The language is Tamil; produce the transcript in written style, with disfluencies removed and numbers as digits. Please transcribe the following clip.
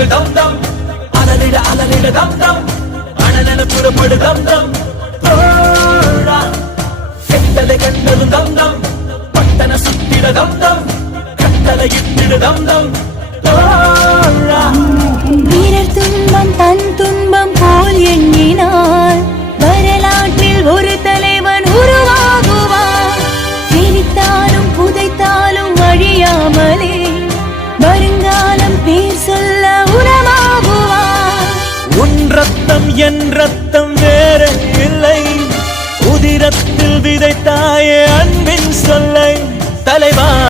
படைகள் தம் தம் அலலிட அலலிட தம் தம் அனலென புறப்படு தம் தம் செந்தலை கண்டதும் தம் தம் பட்டன சுத்திட தம் தம் கட்டளை இட்டிட தம் தம் வீரர் துன்பம் தன் துன்பம் போல் எண்ணினார் வரலாற்றில் ஒரு தலைவன் உருவாகுவார் சிரித்தாலும் புதைத்தாலும் அழியாமலே வருங்காலம் பேர் சொல்ல உரமாகுவார் உன் ரத்தம் என் ரத்தம் வேற இல்லை உதிரத்தில் விதைத்தாயே அன்பின் சொல்